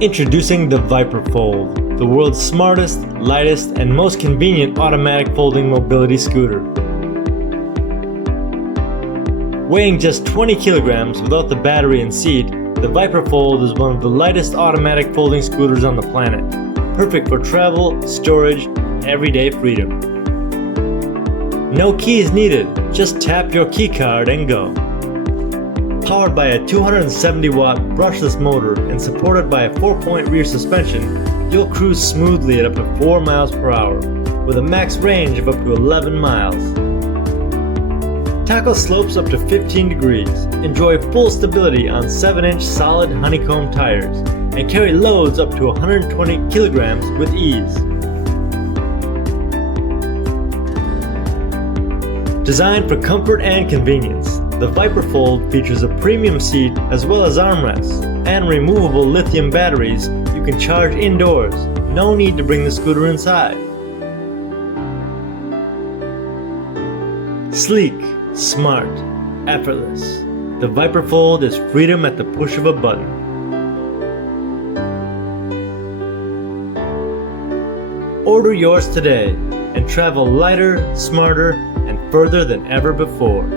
Introducing the VIPERFOLD, the world's smartest, lightest, and most convenient automatic folding mobility scooter. Weighing just 20 kilograms without the battery and seat, the VIPERFOLD is one of the lightest automatic folding scooters on the planet, perfect for travel, storage, and everyday freedom. No keys needed, just tap your key card and go. Powered by a 270-watt brushless motor and supported by a 4-point rear suspension, you'll cruise smoothly at up to 4 miles per hour, with a max range of up to 11 miles. Tackle slopes up to 15 degrees, enjoy full stability on 7-inch solid honeycomb tires, and carry loads up to 120 kilograms with ease. Designed for comfort and convenience, the VIPERFOLD features a premium seat as well as armrests and removable lithium batteries you can charge indoors. No need to bring the scooter inside. Sleek, smart, effortless. The VIPERFOLD is freedom at the push of a button. Order yours today and travel lighter, smarter, and further than ever before.